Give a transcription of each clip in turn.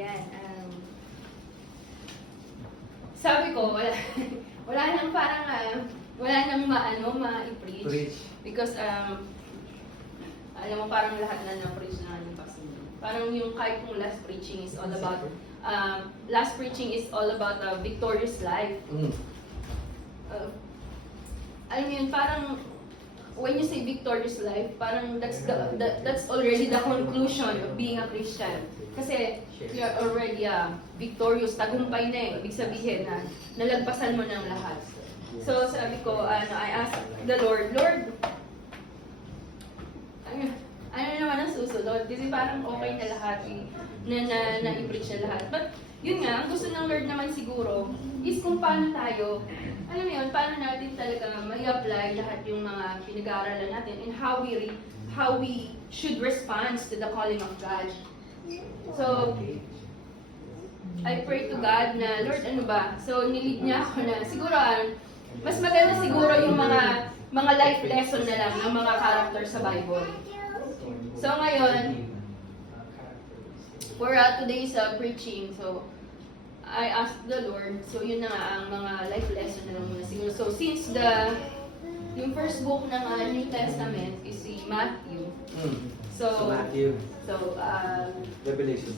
Ayan. Sabi ko, wala nang parang, wala nang ma-preach. Preach. Because, alam mo, parang lahat na na-preach na yung pastor. Parang yung kahit kung last preaching is all about, a victorious life. Alam mo yun, parang, when you say victorious life, parang that's already the conclusion of being a Christian. Kasi you're already victorious, tagumpay na eh. Ibig sabihin na nalagpasan mo ng lahat. So sabi ko, I asked the Lord, ano naman ang susunod? Kasi parang okay na lahat, na-preach na lahat. But yun nga, ang gusto ng Lord naman siguro is kung paano tayo, alam mo yun, paano natin talaga may-apply lahat yung mga pinag-aaralan natin and how we should respond to the calling of God. So, I pray to God na, Lord, ano ba? So, nilid niya ako na, siguro, mas maganda siguro yung mga life lesson na lang ng mga character sa Bible. So, ngayon, for today's preaching, so, I asked the Lord, so yun na nga ang mga life lesson na lang muna siguro. So, since yung first book ng New Testament is si Matthew. So, Revelation.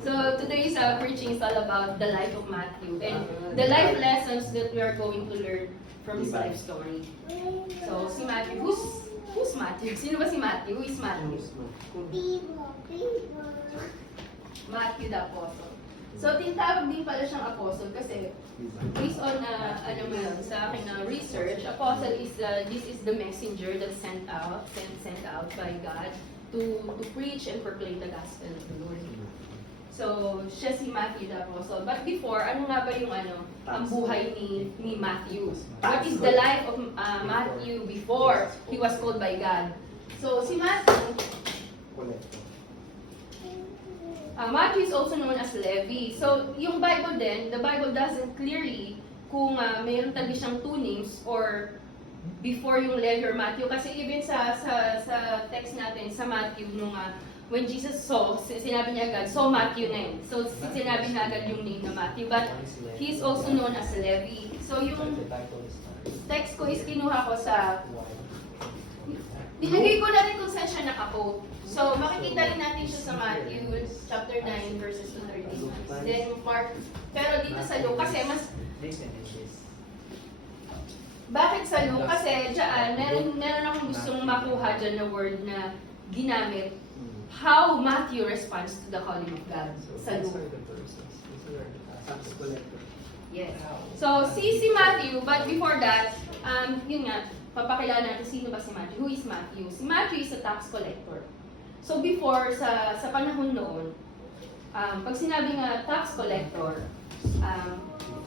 So today's preaching is all about the life of Matthew and the life lessons that we are going to learn from his life story. So si Matthew, who's Matthew? Sino ba si Matthew? Who is Matthew? Matthew the Apostle. So tinatawag din pala siyang apostle kasi based on sa aking research, apostle is this is the messenger that's sent out by God to preach and proclaim the gospel of the Lord. So siya si Matthew the Apostle. But before, ano nga ba yung ang buhay ni Matthew? What is the life of Matthew before he was called by God? So si Matthew, Matthew is also known as Levi. So, yung Bible din, the Bible doesn't clearly kung mayroon talaga siyang two names or before yung Levi or Matthew. Kasi even sa text natin, sa Matthew, when Jesus saw, sinabi niya agad, so Matthew na yun. So, sinabi niya agad yung name na Matthew. But, he's also known as Levi. So, yung text ko is kinuha ko sa... Nilagay ko na rin kung saan siya naka-quote. So, makikita rin natin siya sa Matthew chapter 9 verses 2:13. Then Mark. Pero dito sa Luke, kasi mas... Bakit sa Luke? Kasi dyan, meron akong gustong makuha dyan na word na ginamit how Matthew responds to the calling of God sa Luke. Yes. So, si Matthew, but before that, yun nga, papakilala natin sino ba si Matthew. Who is Matthew? Si Matthew is a tax collector. So before, sa panahon noon, pag sinabi nga tax collector,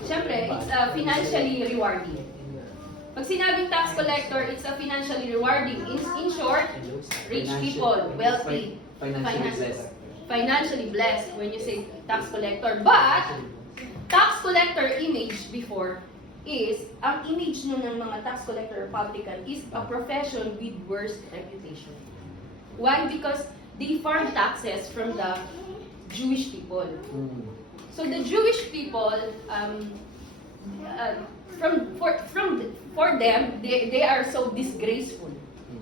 syempre, it's financially rewarding. Pag sinabing tax collector, it's a financially rewarding. In short, rich people, wealthy, financially blessed when you say tax collector. But, tax collector image before is, ang image nun ng mga tax collector or publican is a profession with worst reputation. Why? Because they farm taxes from the Jewish people. So the Jewish people, for them, they are so disgraceful.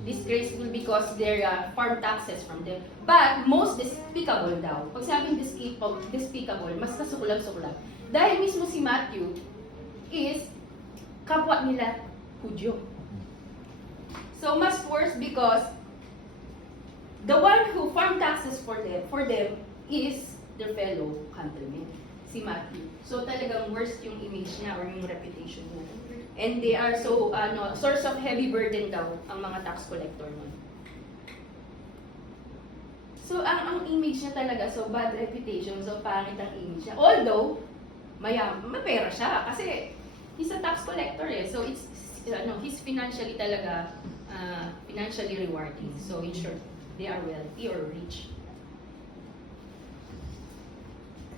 Disgraceful because they farm taxes from them. But most despicable daw. Pag sabing despicable, mas kasukulang-sukulang. Dahil mismo si Matthew is kapwa nila Hudyo. So mas worse because the one who farm taxes for them is their fellow countrymen, si Matthew. So talagang worst yung image niya or yung reputation niya. And they are so source of heavy burden daw ang mga tax collector nun. So ang image niya talaga, so bad reputation, so pangit ang image niya. Although mapera siya kasi he's a tax collector eh. So it's he's financially talaga financially rewarding. So in short, they are wealthy or rich.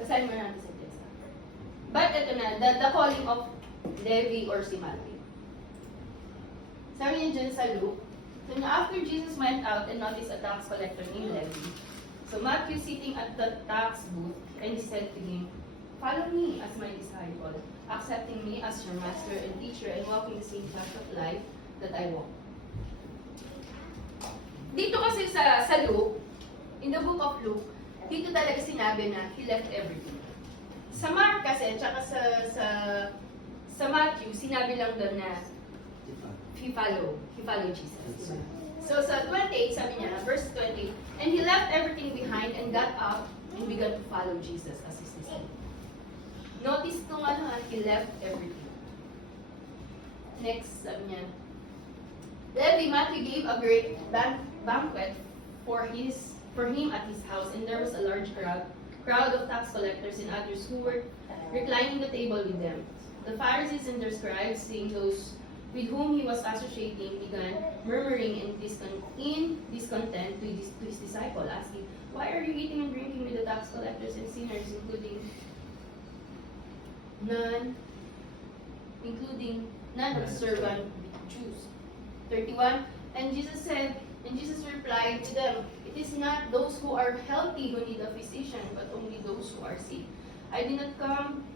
Basahin mo natin sa text. But ito na, the calling of Levi or si Matthew. Sabi niya dyan sa Luke, so after Jesus went out and noticed a tax collector named Levi So Matthew sitting at the tax booth, and he said to him, "Follow me as my disciple, accepting me as your master and teacher, and walking the same path of life that I walk." Dito kasi sa Luke, in the book of Luke, dito talaga sinabi na he left everything. Sa Mark kasi, tsaka sa Matthew, sinabi lang doon na he follow Jesus. Diba? So sa 28, sabi niya, verse 28, "And he left everything behind and got up and began to follow Jesus as his disciple." Notice nung he left everything. Next, sabi niya, "Then Matthew gave a great banquet for him at his house, and there was a large crowd of tax collectors and others who were reclining the table with them. The Pharisees and their scribes, seeing those with whom he was associating, began murmuring in discontent to his disciple, asking, 'Why are you eating and drinking with the tax collectors and sinners, including none observant Jews?'" 31, and Jesus replied to them, "It is not those who are healthy who need a physician, but only those who are sick. I did not come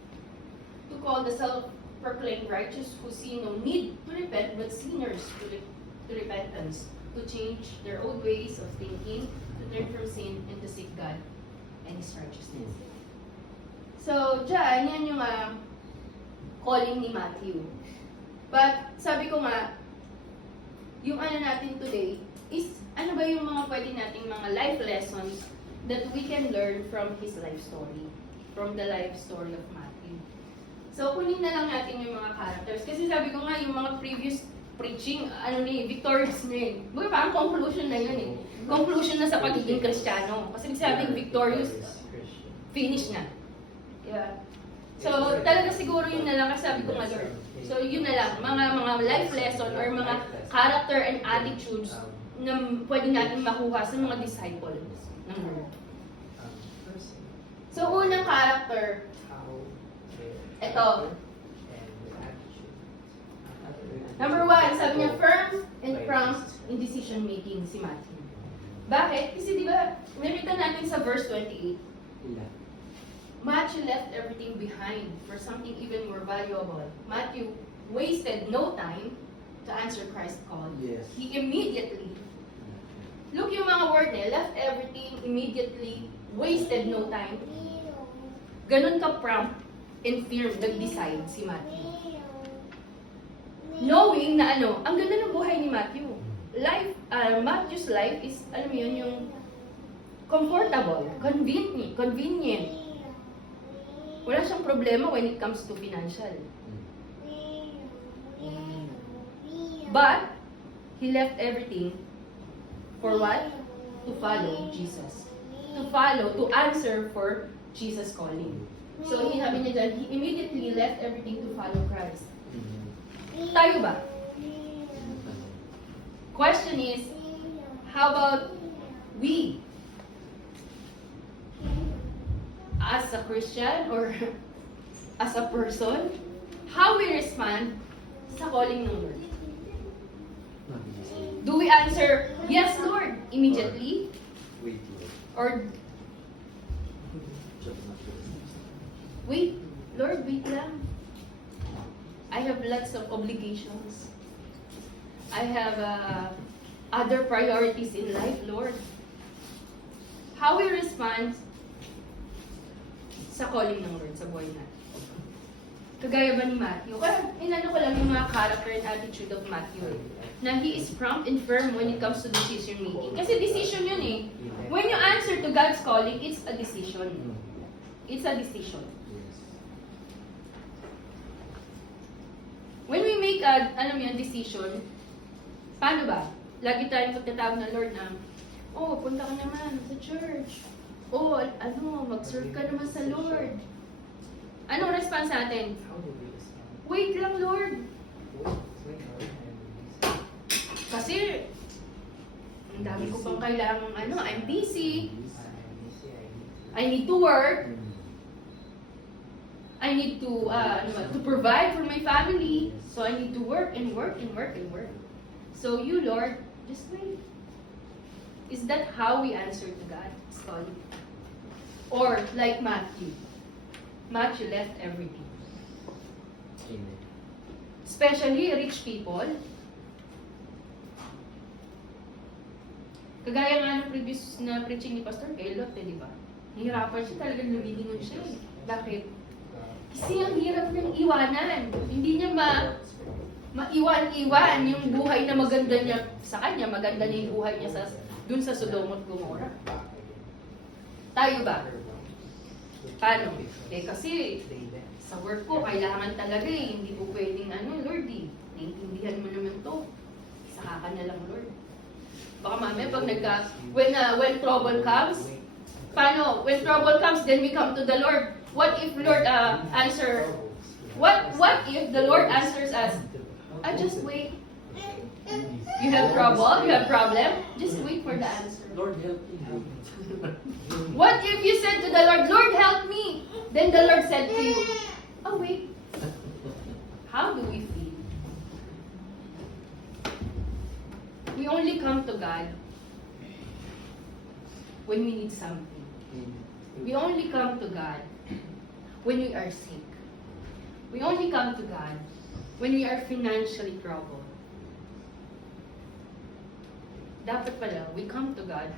to call the self-proclaimed righteous who see no need to repent, but sinners to repentance, to change their old ways of thinking, to turn from sin, and to seek God and His righteousness." So, dyan, yan yung calling ni Matthew. But, sabi ko nga, yung natin today is, ano ba yung mga pwede nating mga life lessons that we can learn from his life story, from the life story of Matthew. So, kunin na lang natin yung mga characters. Kasi sabi ko nga, yung mga previous preaching, victorious na yun. Buhay pa, ang conclusion na yun eh. Conclusion na sa pagiging Kristiyano. Kasi sabing victorious, finish na. Yeah. So, talaga siguro yun na lang, kasi sabi ko nga, Lord. So, yun na lang, mga life lesson or mga character and attitudes na pwede natin makuha sa mga disciples ng Lord. So, unang character, ito. Number 1, sabi niya, firm and prompt in decision making si Matthew. Bakit? Kasi di ba, nakita natin sa verse 28, Matthew left everything behind for something even more valuable. Matthew wasted no time to answer Christ's call. Yes. He immediately, look yung mga word niya, left everything immediately, wasted no time. Ganun ka prompt and firm, nag-decide si Matthew. Knowing na ang ganda ng buhay ni Matthew. Matthew's life is, alam mo yun, yung comfortable, convenient. Wala siyang problema when it comes to financial. But, he left everything for what? To follow Jesus. To answer for Jesus' calling. So, sabi niya dyan, he immediately left everything to follow Christ. Tayo ba? Question is, how about we? As a Christian or as a person, how we respond sa calling ng Lord? Do we answer, "Yes, Lord," immediately? Or, "Wait, Lord, wait lang. I have lots of obligations. I have other priorities in life, Lord." How we respond sa calling ng Lord sa buhay natin. Kagaya ba ni Matthew? Kaya inano ko lang yung mga character and attitude of Matthew. Na he is prompt and firm when it comes to decision making. Kasi decision yun eh. When you answer to God's calling, it's a decision. It's a decision. When we make a decision, paano ba? Lagi tayong magtatawag ng Lord na, punta ka naman sa church. Mag-serve ka naman sa Lord. Anong response natin? Wait lang, Lord. Kasi, ang dami ko pang kailangan, I'm busy. I need to work. I need to provide for my family. So I need to work and work and work and work. So you, Lord, just wait. Is that how we answer to God, Scully? Or like Matthew? Matthew left everything. Amen. Especially rich people. Kagaya nga ng previous na preaching ni Pastor Kelot, di ba? Nahihirapan siya, talagang lumilingon siya eh. Bakit? Kasi ang hirap ng iwanan. Hindi niya maiwan-iwan yung buhay na maganda niya sa kanya. Maganda na yung buhay niya dun sa Sodom at Gomorrah. Tayo ba? Paano? Eh kasi sa work ko, kailangan talaga eh. Hindi ko pwedeng Lord eh. Naiintindihan mo naman to. Saka ka na lang, Lord. Baka mamaya pag when trouble comes, paano? When trouble comes, then we come to the Lord. What if Lord What if the Lord answers us? Just wait. You have trouble? You have problem? Just wait for the answer. Lord help me. What if you said to the Lord, Lord help me? Then the Lord said to you, oh wait. How do we feel? We only come to God when we need something. We only come to God when we are sick. We only come to God when we are financially troubled. Dapat pala, we come to God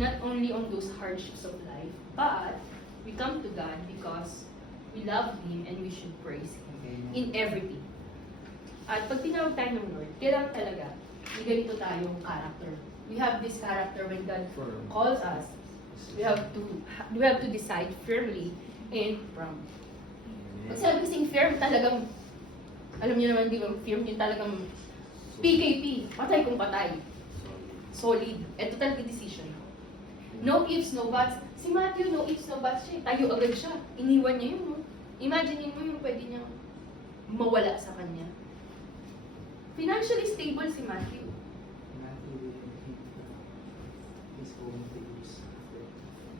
not only on those hardships of life, but we come to God because we love Him and we should praise Him in everything. At pag tinawag tayo ng Lord, kailangan talaga, may ganito tayong character. We have this character when God calls us. We have to decide firmly and firm. Pag sabi kasing firm, talagang, alam niyo naman, di ba, firm yung talagang PKP, patay kung patay. Solid. Ito talaga decision. No ifs, no buts. Si Matthew, no ifs, no buts siya. Tayo agad siya. Iniwan niya yun. No? Imagine mo yung pwede niyang mawala sa kanya. Financially stable si Matthew.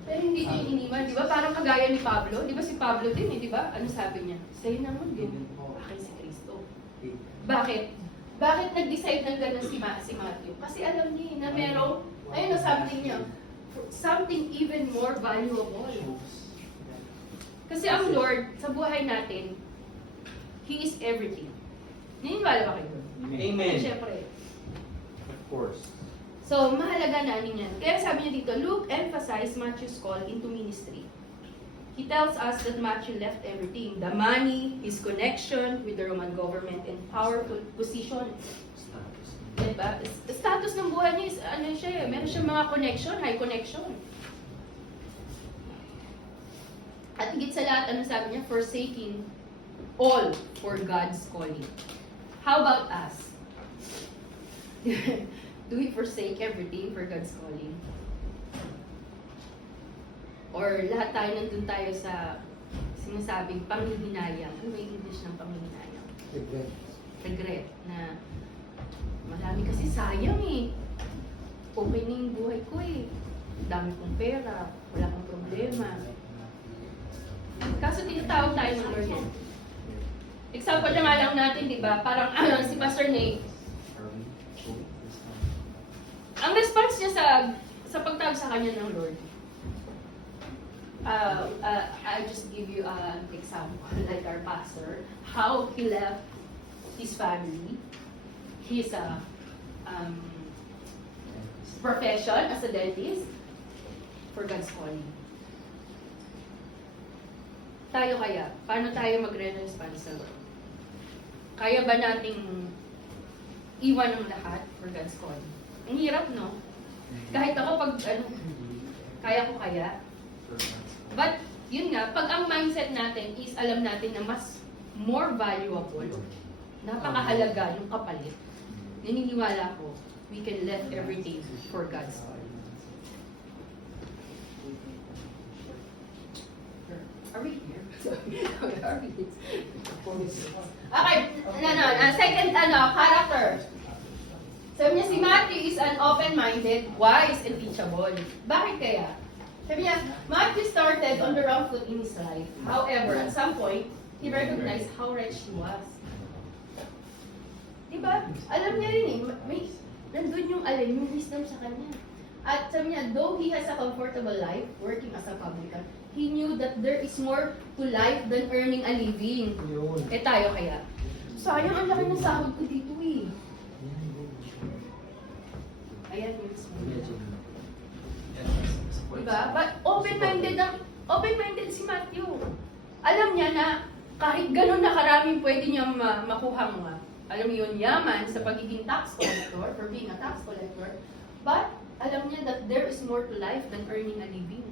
Pero hindi niya iniwan, di ba? Parang kagaya ni Pablo. Di ba si Pablo din di ba? Ano sabi niya? Sa'yo na mundo, akin si Kristo. Bakit? Bakit nag-decide ng ganun si Matthew? Kasi alam niya na merong, ayun na sabi niya, something even more valuable. Kasi ang Lord, sa buhay natin, He is everything. Naniniwala ba kayo? Amen. Siyempre. Of course. So, mahalaga na niyan. Kaya sabi niya dito, Luke emphasized Matthew's call into ministry. He tells us that Matthew left everything. The money, his connection with the Roman government, and powerful position. Diba? Status ng buhay niya is, meron siyang mga connection, high connection. At higit sa lahat, ano sabi niya? Forsaking all for God's calling. How about us? Do we forsake everything for God's calling? Or lahat tayo nandun tayo sa sinasabing panghihinayang. Ano ba yung English ng panghihinayang? Regret. Na marami kasi sayang eh. Okay na yung buhay ko eh. Dami kong pera. Wala kong problema. Kaso tinatawag tayo ng Lord yan. Example na nga lang natin, di ba? Parang si Pastor Nate. Ang response niya sa pagtawag sa kanya ng Lord, I'll just give you an example, like our pastor, how he left his family, his profession as a dentist, for God's calling. Tayo kaya, paano tayo magre-respond sa Lord? Kaya ba nating iwan ang lahat for God's calling? Ang hirap, no? Kahit ako kaya ko kaya. But, yun nga, pag ang mindset natin is alam natin na mas more valuable, napakahalaga yung kapalit, naniniwala ko, we can let everything for God's calling. Are we here? Are we here? Okay, second character. Sabi niya, si Matthew is an open-minded, wise, and teachable. Bakit kaya? Sabi niya, Matthew started on the wrong foot in his life. However, at some point, he recognized how rich he was. Diba? Alam niya rin Nandun yung yung wisdom sa kanya. At sabi niya, though he has a comfortable life working as a publican, he knew that there is more to life than earning a living. Yun. Eh tayo kaya? Sayang ang laki ng sahod ko dito eh. Ayan yun. Imagine. Diba? But open-minded si Matthew. Alam niya na kahit ganun na karaming pwede niya makuha mo, alam mo yun, yaman sa pagiging tax collector, for being a tax collector, but alam niya that there is more to life than earning a living.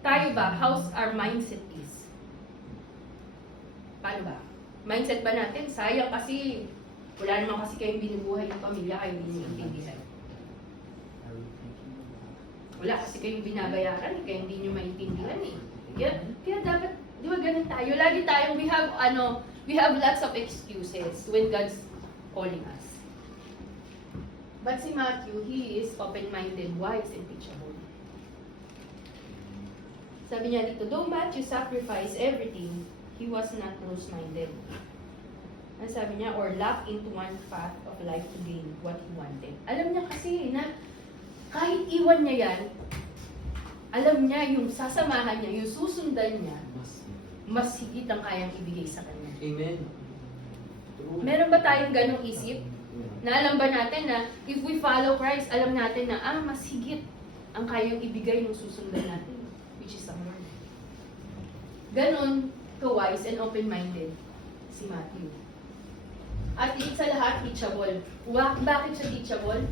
Tayo ba? How's our mindset is? Paano ba? Mindset ba natin? Sayang kasi, wala naman kasi kayong binubuhay ng pamilya, kayo hindi naiintindihan. Wala kasi kayong binabayaran, kaya hindi nyo maintindihan eh. Kaya dapat, di ba ganun tayo? Lagi tayong, we have lots of excuses when God's calling us. But si Matthew, he is open-minded, wise, and teachable. Sabi niya dito, though Matthew sacrificed everything, he was not close-minded. Ang sabi niya, or locked into one path of life to gain what he wanted. Alam niya kasi na kahit iwan niya yan, alam niya yung sasamahan niya, yung susundan niya, mas higit ang kayang ibigay sa kanya. Amen. True. Meron ba tayong ganong isip? Na alam ba natin na if we follow Christ, alam natin na mas higit ang kayang ibigay ng susundan natin, which is ang Lord. Ganon ka-wise and open-minded si Matthew. At higit sa lahat, teachable. Bakit siya teachable?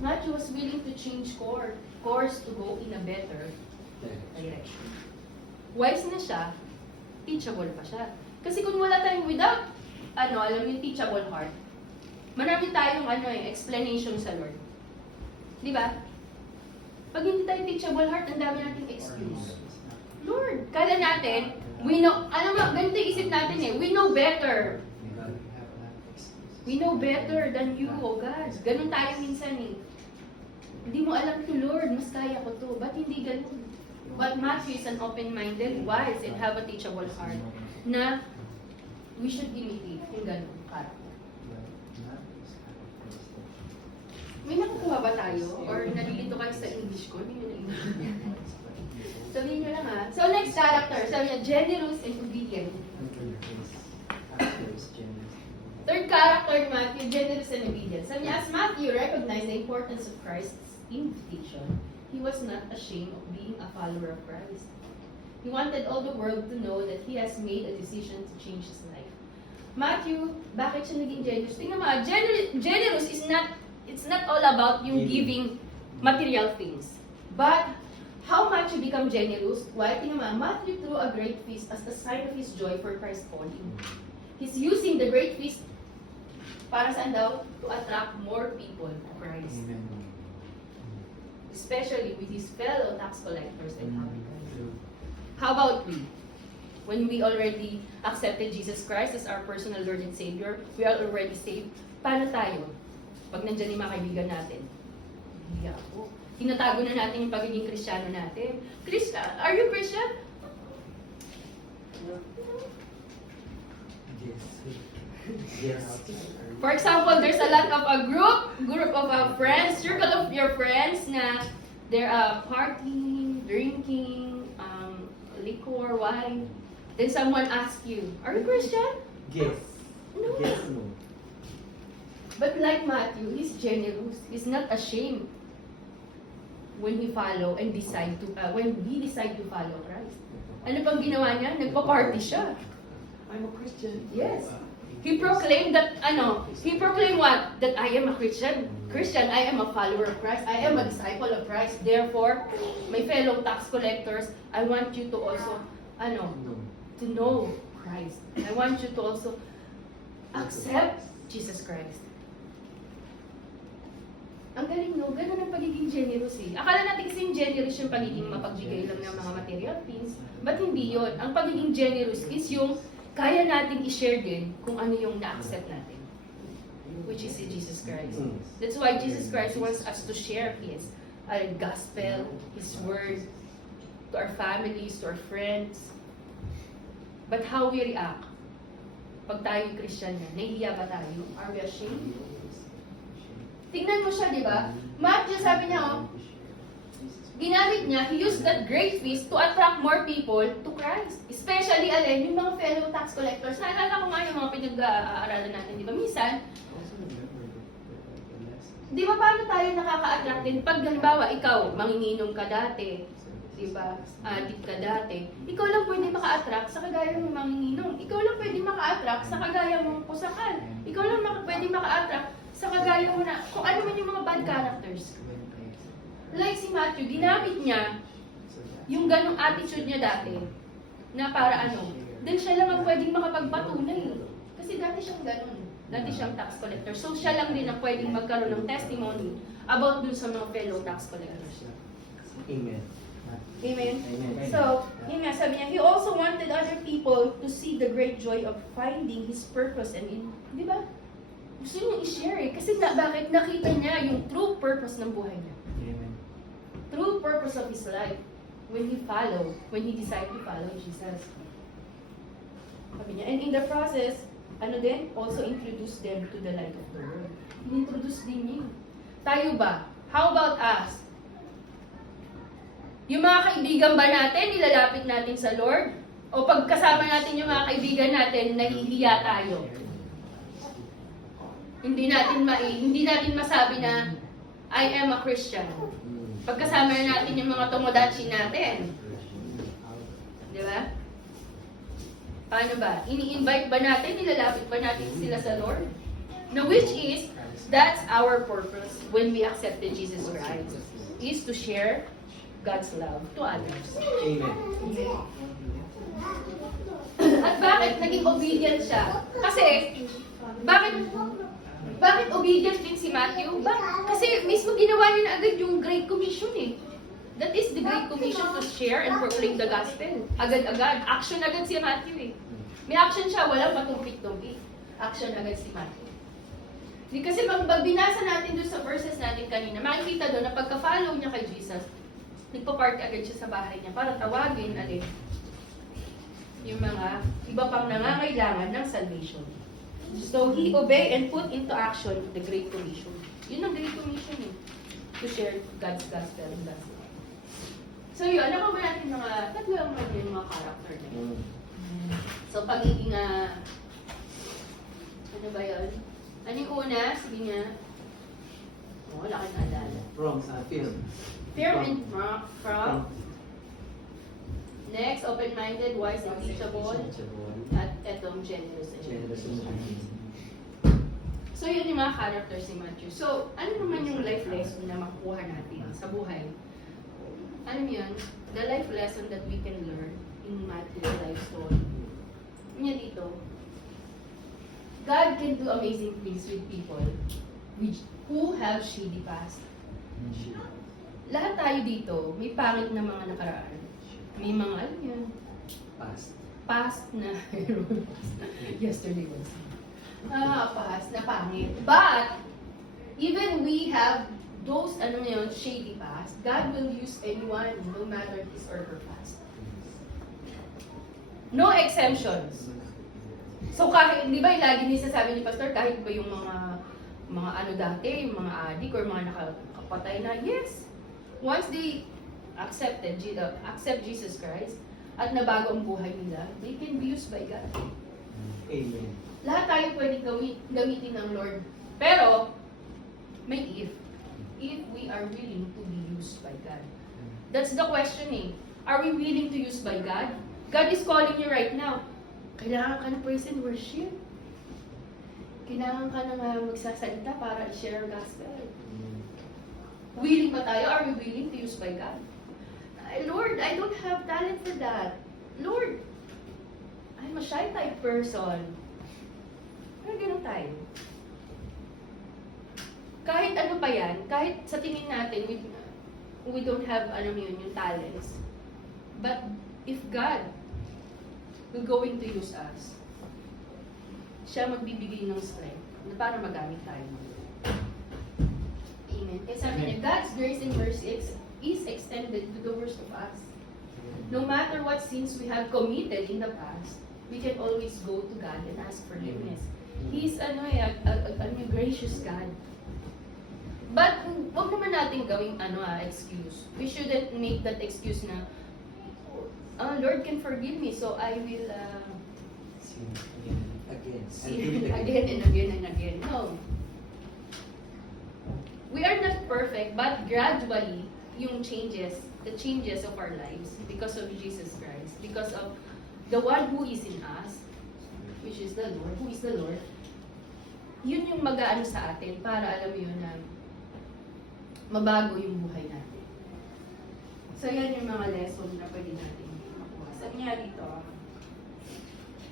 Matthew was willing to change course to go in a better direction. Wise na siya, teachable pa siya. Kasi kung wala tayong without, alam yung teachable heart, marami tayong explanation sa Lord. Di ba? Pag hindi tayo teachable heart, ang dami nating excuse. Lord, kala natin, we know, ganito yung isip natin we know better. We know better than you, oh God. Ganun tayo minsan Hindi mo alam to, Lord, mas kaya ko to. Ba't hindi ganun? But Matthew is an open-minded, wise, and have a teachable heart na we should imitate yung ganun character. May nakukuha ba tayo? Or nalilito kayo sa English ko? Hindi nyo na English. Sabihin nyo lang So next character, sabi niya, generous and obedient. Third character ni Matthew, generous and obedient. Sabi niya, as Matthew recognized the importance of Christ's invitation, he was not ashamed of being a follower of Christ. He wanted all the world to know that he has made a decision to change his life. Matthew, bakit siya naging generous? Tingnan mo, generous is not, it's not all about you giving material things. But, how much you become generous? Why? Tingnan mo, Matthew threw a great feast as a sign of his joy for Christ's calling. He's using the great feast para saan daw? To attract more people to Christ. Amen. Especially with his fellow tax collectors and publicans. How about we? When we already accepted Jesus Christ as our personal Lord and Savior, we are already saved. Paano tayo? Pag nandyan yung mga kaibigan natin, hindi ako. Tinatago na natin yung pagiging Kristiyano natin. Are you Christian? Yes. For example, there's a lot of a group of friends, circle of your friends na they're partying, drinking, liquor, wine. Then someone asks you, are you Christian? Yes. No. Yes, no. But like Matthew, he's generous. He's not ashamed when he follow and decide to when he decide to follow Christ. Ano pang ginawa niya? Nagpa-party siya. I'm a Christian. Yes. He proclaimed that, he proclaimed what? That I am a Christian. I am a follower of Christ. I am a disciple of Christ. Therefore, my fellow tax collectors, I want you to also, to know Christ. I want you to also accept Jesus Christ. Ang galing, no? Ganun ang pagiging generous Akala natin kasi yung generous yung pagiging mapagbigay lang ng mga material things. But hindi yon. Ang pagiging generous is yung kaya natin i-share din kung ano yung na-accept natin, which is si Jesus Christ. That's why Jesus Christ wants us to share His gospel, His word, to our families, to our friends. But how we react pag tayo Christian na, nahihiya ba tayo? Are we ashamed? Tingnan mo siya, di ba? Matthew, sabi niya, oh, ginamit niya, he used that great feast to attract more people to Christ. Especially, alin, yung mga fellow tax collectors. Naalala ko nga yung mga pinag-aaralan natin, di ba? Minsan, di ba paano tayo nakaka-attract din? Pag halimbawa, ikaw, manginginom ka dati, di ba? Addict ka dati. Ikaw lang pwede maka-attract sa kagaya mong manginginom. Ikaw lang pwede maka-attract sa kagaya mong pusakal. Ikaw lang pwede maka-attract sa kagaya mo na, kung ano man yung mga bad characters. Like si Matthew, ginamit niya yung ganong attitude niya dati na para ano, then siya lang ang pwedeng makapagpatunay. Kasi dati siyang ganon. Dati siyang tax collector. So siya lang din ang pwedeng magkaroon ng testimony about dun sa mga fellow tax collectors. Amen. Amen? Amen. So, yun nga, sabi niya, he also wanted other people to see the great joy of finding his purpose and in, di ba? Gusto niya i-share eh. Kasi bakit nakita niya yung true purpose ng buhay niya. Amen. True purpose of his life when he decided to follow Jesus. Sabi niya, and in the process, ano din, also introduce them to the light of the world. Introduce din niya. Tayo ba? How about us? Yung mga kaibigan ba natin, nilalapit natin sa Lord? O pagkasama natin yung mga kaibigan natin, nahihiya tayo? Hindi natin masabi na, I am a Christian. Pagkasama na natin yung mga tomodachi natin. Di ba? Paano ba? Ini-invite ba natin? Nilalapit ba natin sila sa Lord? No, which is, that's our purpose when we accepted Jesus Christ, is to share God's love to others. Amen. At bakit naging obedient siya? Kasi, bakit obedient din si Matthew? Kasi mismo ginawa niya na agad yung Great Commission eh. That is the Great Commission to share and proclaim the gospel. Agad-agad. Action agad si Matthew eh. May action siya, walang patumpik-tumpik. Action agad si Matthew. Kasi pag binasa natin doon sa verses natin kanina, makikita doon na pagka-follow niya kay Jesus, nagpa-park agad siya sa bahay niya para tawagin yung mga iba pang nangangailangan ng salvation. So, he obeyed and put into action the Great Commission. Yun ang Great Commission eh. To share God's gospel and God's love. So yun, alam ba natin tatlo lang naman yung mga character na yun. So, pagiging, ano ba yun? Ano yung una? Sige nga. Wala kang naalala. From film. Firm and from. Next, open-minded, wise and teachable. At etong generous and Generous and generous. So, yun yung mga characters ni Matthew. So, ano naman yung life lesson na makukuha natin sa buhay? Ano yun? The life lesson that we can learn in Matthew's life story. Yun dito. God can do amazing things with people who have shady past. Lahat tayo dito, may pangit na mga nakaraan. May mga, ano yun? Past na, yesterday was. Past na pangit. But, even we have those, shady past, God will use anyone, no matter his or her past. No exemptions. So, kahit, di ba, lagi nisasabi ni Pastor, kahit ba yung mga ano dati, yung mga adik or mga nakapatay na, yes, once they accept Jesus Christ, at nabago ang buhay nila, they can be used by God. Amen. Lahat tayo pwedeng gamitin ng Lord. Pero, may if. If we are willing to be used by God. That's the question eh. Are we willing to use by God? God is calling you right now. Kailangan ka ng praise and worship. Kailangan ka na magsasalita para i-share ang gospel. Willing ba tayo? Are we willing to use by God? Lord, I don't have talent for that. Lord, I'm a shy type person. Pero ganun tayo. Kahit ano pa yan, kahit sa tingin natin, we don't have, yung talents. But if God will going to use us, siya magbibigay ng strength na para magamit tayo. Amen. Kaya sabi niya, God's grace and mercy is extended to the worst of us. No matter what sins we have committed in the past, we can always go to God and ask forgiveness. He's a gracious God. But wag naman natin gawing excuse. We shouldn't make that excuse na, Lord can forgive me, so I will Sin again. Again. sin again and again and again. No. We are not perfect, but gradually, yung the changes of our lives, because of Jesus Christ, because of the one who is in us, which is the Lord, who is the Lord, yun yung mag-aano sa atin para alam mo yun na mabago yung buhay natin. So yan yung mga lesson na pwede natin makuha. Sabi nga dito,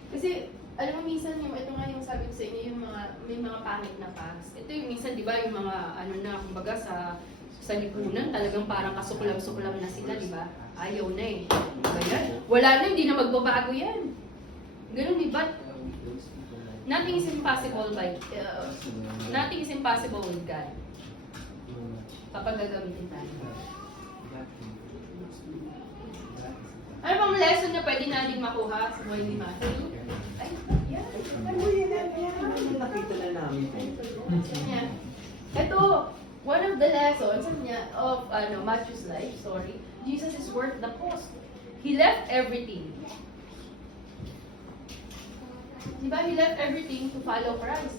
kasi alam mo minsan ito nga yung sabi ko sa inyo, yung may mga pangit na past. Ito yung minsan, di ba, yung mga kumbaga sa lipunan, talagang parang kasuklam-suklam na sila, di ba? Ayaw na eh. Diba yan? Wala na, hindi na magbabago yan. Ganun, di ba? Nothing is impossible nothing is impossible with God. Kapag gagamitin tayo. Ano bang lesson na pwede natin makuha sa buhay ni Matthew? Ay, yan. Nakita na namin. Yan. Ito, one of the lessons of Matthew's life, Jesus is worth the cost. He left everything. Diba? He left everything to follow Christ.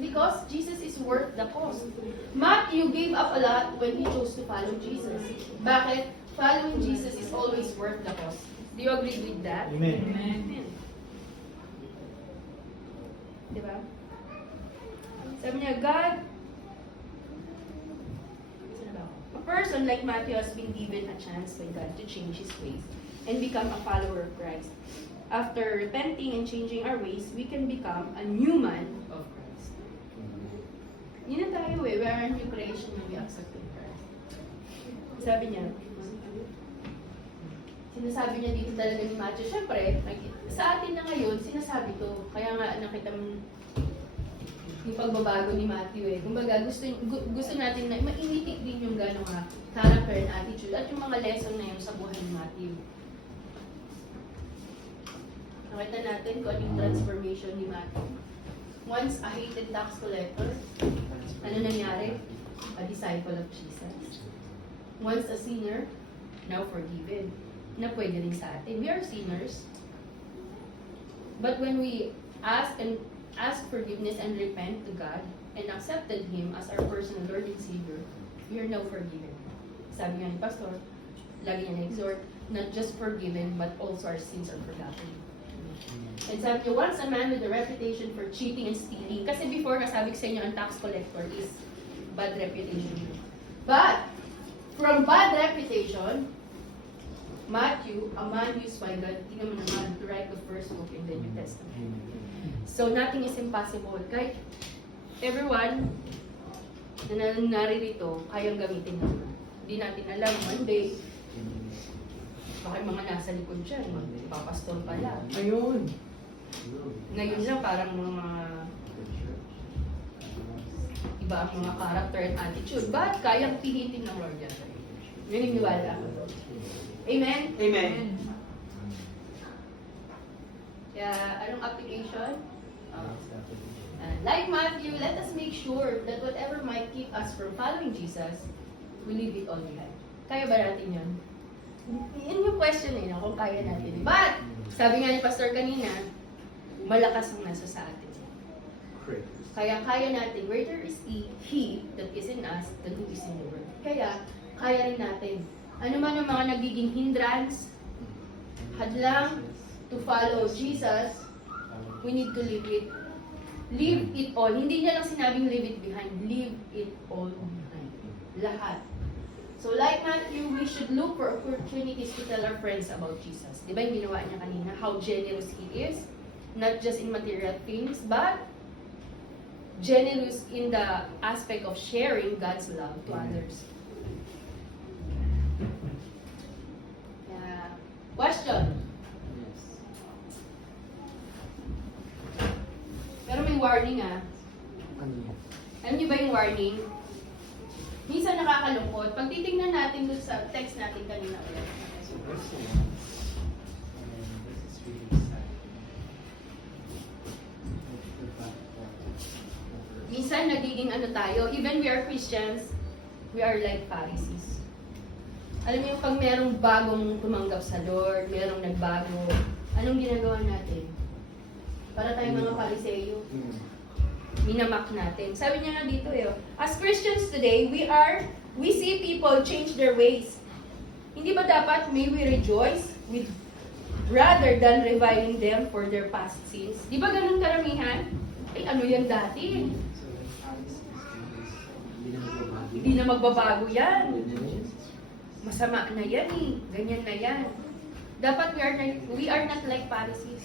Because Jesus is worth the cost. Matthew gave up a lot when he chose to follow Jesus. Bakit? Following Jesus is always worth the cost. Do you agree with that? Amen. Amen. Diba? Sabi niya, God, a person like Matthew has been given a chance by God to change his ways and become a follower of Christ. After repenting and changing our ways, we can become a new man of Christ. Yun na tayo eh. We are a new creation when we accept Christ. Sabi niya, sinasabi niya dito talaga ni Matthew, syempre, sa atin na ngayon, sinasabi to. Kaya nga, nakita mo yung pagbabago ni Matthew eh. Kumbaga, gusto natin na mainitik din yung gano'ng character and attitude at yung mga lesson na yun sa buhay ni Matthew. Nakita natin kung ano yung transformation ni Matthew. Once a hated tax collector, ano nangyari? A disciple of Jesus. Once a sinner, now forgiven. Na pwede rin sa atin. We are sinners. But when we ask forgiveness and repent to God and accepted Him as our personal Lord and Savior, we are now forgiven. Sabi nga ni Pastor, lagi niya na-exhort, not just forgiven, but also our sins are forgotten. And sabi niya, once a man with a reputation for cheating and stealing, kasi before nasabi ko sa inyo, ang tax collector is bad reputation. But, from bad reputation, Matthew, a man used by God, tingnan mo naman, to write the first book in the New Testament. So, nothing is impossible. Kahit everyone na naririto, kayang gamitin naman. Hindi natin alam, one day, baka mga nasa likod siya, papastor pala. Ayun. Ngayon lang, parang mga iba ang mga character and attitude. But, kayang pihitin ng Lord yan. Naniniwala ako. Amen? Amen. Kaya, anong application? Like Matthew, let us make sure that whatever might keep us from following Jesus, we leave it all behind. Kaya ba natin yun? Yun yung question eh, kung kaya natin. But, sabi nga ni Pastor kanina, malakas ang nasa sa atin. Kaya kaya natin, greater is He that is in us than who is in the world. Kaya, kaya rin natin. Ano man ang mga nagiging hindrance, hadlang to follow Jesus, we need to leave it. Leave it all. Hindi niya lang sinabing leave it behind. Leave it all behind. Lahat. So like Matthew, we should look for opportunities to tell our friends about Jesus. Di ba yung ginawa niya kanina? How generous He is. Not just in material things, but generous in the aspect of sharing God's love to others. Yeah. Question? Pero may warning ah. Alam niyo ba yung warning? Minsan nakakalungkot. Pag titingnan natin dun sa text natin kanina ulit. Minsan nagiging ano tayo, even we are Christians, We are like Pharisees. Alam niyo, pag merong bagong tumanggap sa Lord, merong nagbago, anong ginagawa natin? Para tayong mga Phariseo, minamak natin. Sabi niya nga dito, as Christians today, we see people change their ways. Hindi ba dapat may we rejoice with rather than reviling them for their past sins? Di ba ganun karamihan? Ay, ano yan dati? Hindi na magbabago yan. Masama na yan eh. Ganyan na yan. Dapat we are not like Pharisees.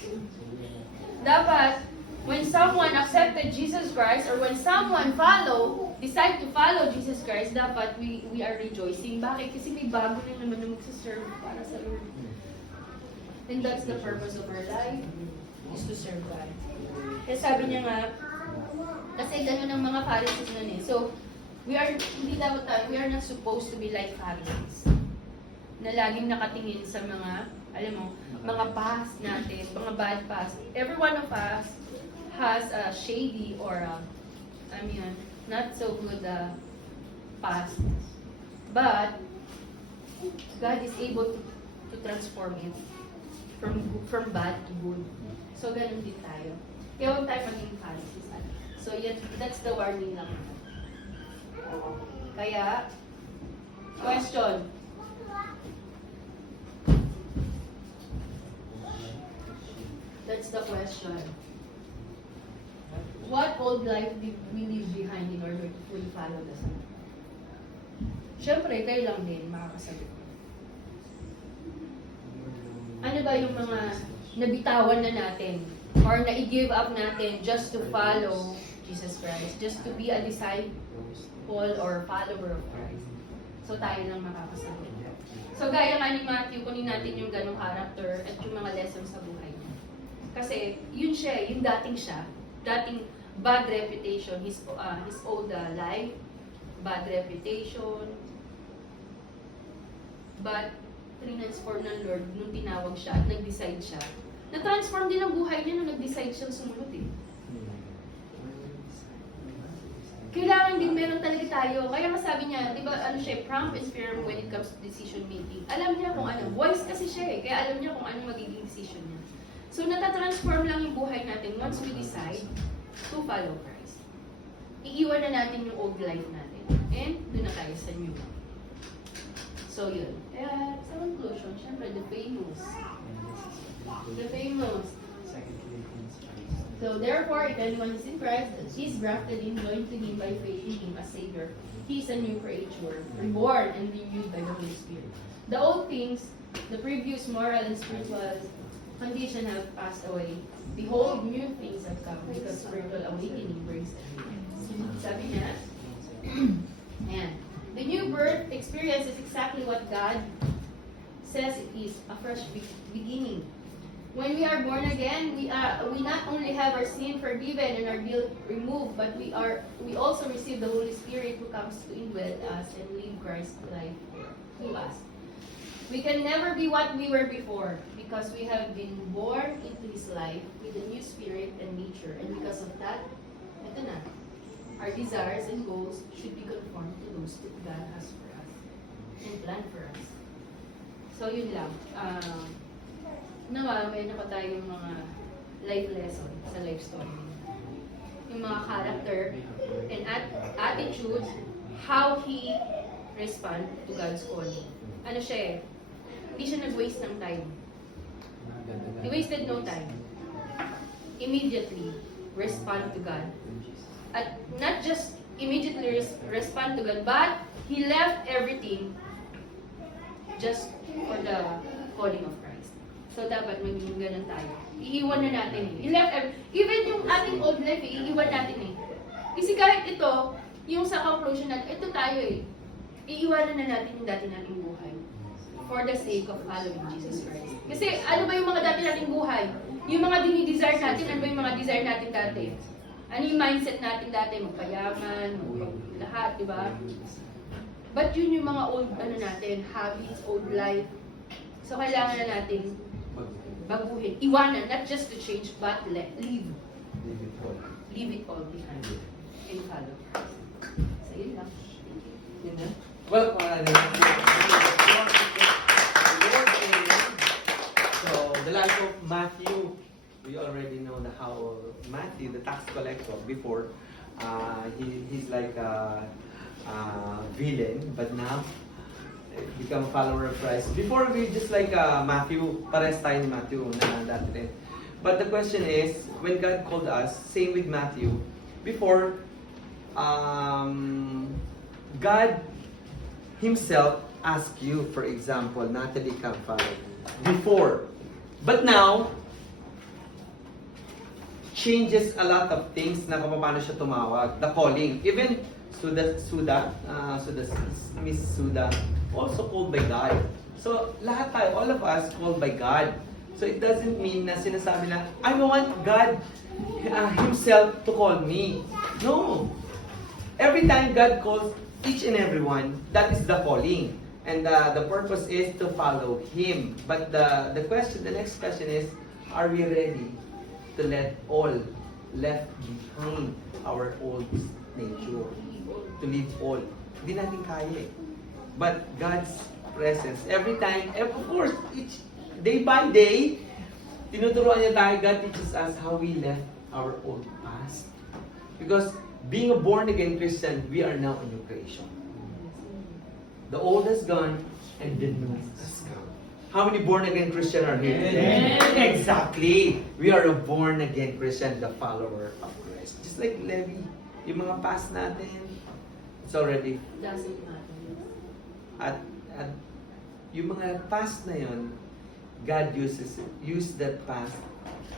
Dapat, when someone accepted Jesus Christ or when someone decide to follow Jesus Christ, dapat we are rejoicing. Bakit? Kasi may bago na naman na magsaserve para sa Lord. And that's the purpose of our life, is to serve God. Kaya sabi niya nga, kasi gano'n ang mga Pharisees nun eh. So, we are not supposed to be like Pharisees. Na laging nakatingin sa mga, alam mo, mga past natin, mga bad past. Every one of us has a shady or not so good past. But God is able to transform it from bad to good. So ganun din tayo. Kaya huwag tayo maging Pharisees. So that's the warning lang. Kaya, question. That's the question. What old life did we leave behind in order to fully follow the Son? Siyempre, kayo lang din makakasagot. Ano ba yung mga nabitawan na natin or na-give up natin just to follow Jesus Christ, just to be a disciple or follower of Christ? So, tayo lang makakasagot. So, gaya nga ni Matthew, kunin natin yung ganong character at yung mga lessons sa buhay niya. Kasi, yun siya, yung dating bad reputation, his old life, bad reputation, but transform ng Lord nung tinawag siya at nag-decide siya. Na-transform din ang buhay niya nung nag-decide siyang sumunod eh. Kailangan din meron talaga tayo. Kaya masabi niya, di ba, prompt and firm when it comes to decision making. Alam niya kung ano, voice kasi siya eh, kaya alam niya kung ano magiging decision niya. So, natatransform lang yung buhay natin once we decide to follow Christ. Iiwan na natin yung old life natin. And, doon na tayo sa new one. So, yun. Kaya, sa conclusion, syempre, the famous. So, therefore, if anyone is in Christ, he is grafted in, joined to him by faith in him as Savior. He is a new creature, reborn and renewed by the Holy Spirit. The old things, the previous moral and spiritual condition have passed away. Behold, new things have come because spiritual awakening brings them. Sabi niya, and the new birth experience is exactly what God says it is, a fresh beginning. When we are born again, we not only have our sin forgiven and our guilt removed, but we also receive the Holy Spirit who comes to indwell us and live Christ's life through us. We can never be what we were before because we have been born into His life with a new spirit and nature, and because of that, ito na, our desires and goals should be conformed to those that God has for us and planned for us. So yun lang. Nawa, may nako tayong mga life lesson sa life story. Yung mga character and attitude, how he respond to God's calling. Ano siya eh? Hindi siya nag-waste ng time. He wasted no time. Immediately respond to God. At not just immediately respond to God, but he left everything just for the calling of Christ. So, dapat maging ganun tayo. Iiwan na natin eh. He left even yung ating old life eh, iiwan natin eh. Kasi kahit ito, yung sa conclusion natin, ito tayo eh. Iiwanan na natin yung dati nating buhay for the sake of following Jesus Christ. Kasi ano ba yung mga dati nating buhay? Yung mga dinidesire natin, ano ba yung mga desire natin dati? Ano yung mindset natin dati? Magpayaman, lahat, di ba? But yun yung mga old, natin, habits, old life. So, kailangan na natin baguhin. Iwanan, not just to change, but leave. Leave it all behind. And follow Christ. So, yun lang. Thank you. Yun na. Well, so, the life of Matthew, we already know how Matthew, the tax collector, before, he's like a villain, but now, become a follower of Christ. Before, we just like Matthew, pares tayo ni Matthew na dati rin. But the question is, when God called us, same with Matthew, before, God Himself asked you, for example, Natalie, come follow me. Before. But now, changes a lot of things na kung paano siya tumawag. The calling. Even Miss Suda, also called by God. So, lahat tayo, all of us, called by God. So, it doesn't mean na sinasabi na, I want God Himself to call me. No. Every time God calls each and every one, that is the calling. And the purpose is to follow Him. But the next question is, are we ready to let all left behind our old nature? To leave all. Hindi natin kaya eh. But God's presence, every time, of course, each day by day, tinuturuan niya tayo, God teaches us how we left our old past. Because being a born-again Christian, we are now a new creation. The old has gone, and the new has come. How many born-again Christians are here today? Exactly! We are a born-again Christian, the follower of Christ. Just like Levi, yung mga past natin, it's already... Doesn't matter. At yung mga past na yun, God use that past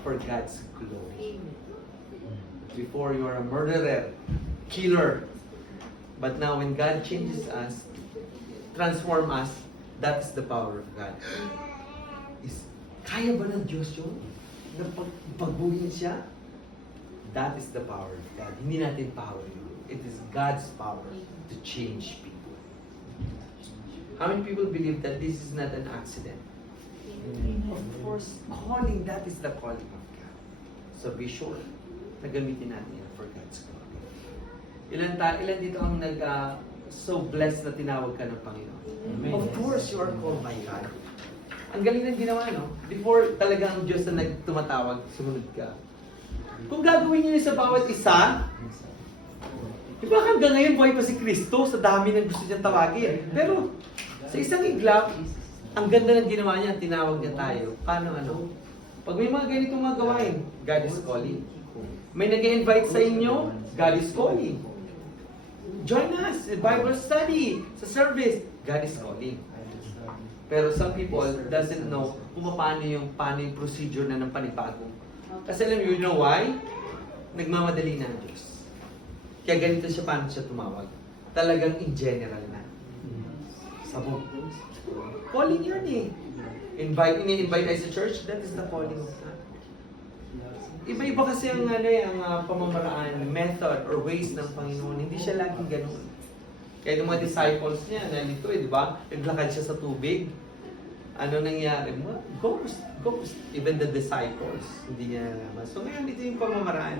for God's glory. Before you are a murderer, killer. But now when God changes us, transform us, that's the power of God. Kaya ba ng Diyos yun? Na pagbuhin siya? That is the power of God. Hindi natin power yun. It is God's power to change people. How many people believe that this is not an accident? Of course, calling, that is the calling of God. So be sure na gamitin natin yan for God's glory. Ilan dito ang so blessed na tinawag ka ng Panginoon? Amen. Of course, you are called by God. Ang galing ng ginawa, no? Before talagang Diyos na tumatawag, sumunod ka. Kung gagawin niyo sa bawat isa, di ba hanggang ngayon buhay pa si Kristo sa dami ng gusto niyang tawagin? Pero sa isang iglap, ang ganda ng ginawa niya, tinawag niya tayo. Paano ano? Pag may mga ganitong mga gawain, God is calling. May nag-invite sa inyo, God is calling. Join us in Bible study, sa service, God is calling. Pero some people doesn't know kung paano yung procedure na ng panibago. Kasi alam you know why? Nagmamadali na ang Diyos. Kaya ganito siya paano siya tumawag. Talagang in general na. Sabog. Calling yun eh. Ini-invite tayo sa church, that is the calling of God. Iba-iba kasi ang pamamaraan, method, or ways ng Panginoon. Hindi siya laging ganun. Kaya yung mga disciples niya, nalito di ba? Naglakad siya sa tubig. Ano nangyari? Ghost. Even the disciples, hindi niya nalaman. So ngayon, ito yung pamamaraan.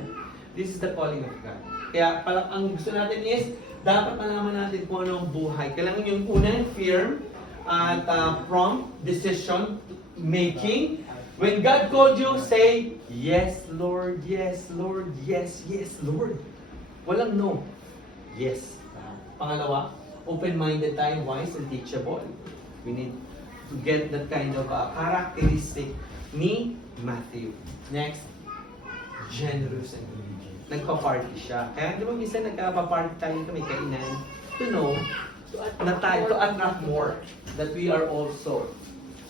This is the calling of God. Kaya ang gusto natin is, dapat malaman natin kung ano ang buhay. Kailangan yung unang firm at prompt decision making. When God called you, say, yes, Lord, yes, Lord, yes, yes, Lord. Walang no. Yes. Pangalawa, open-minded tayo, wise and teachable. We need to get that kind of characteristic ni Matthew. Next, generous and obedient. Nagpa-party siya. Kaya di ba minsan nagpa-party tayo kami kainan to know, to attract more, that we are also,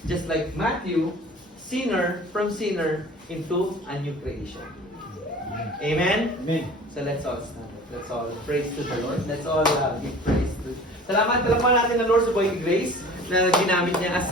just like Matthew, sinner from sinner into a new creation. Amen? Amen. So let's all stand up. Let's all praise to the Lord. Let's all give praise to. Salamat natin ng Lord sa buhay grace na ginamit niya as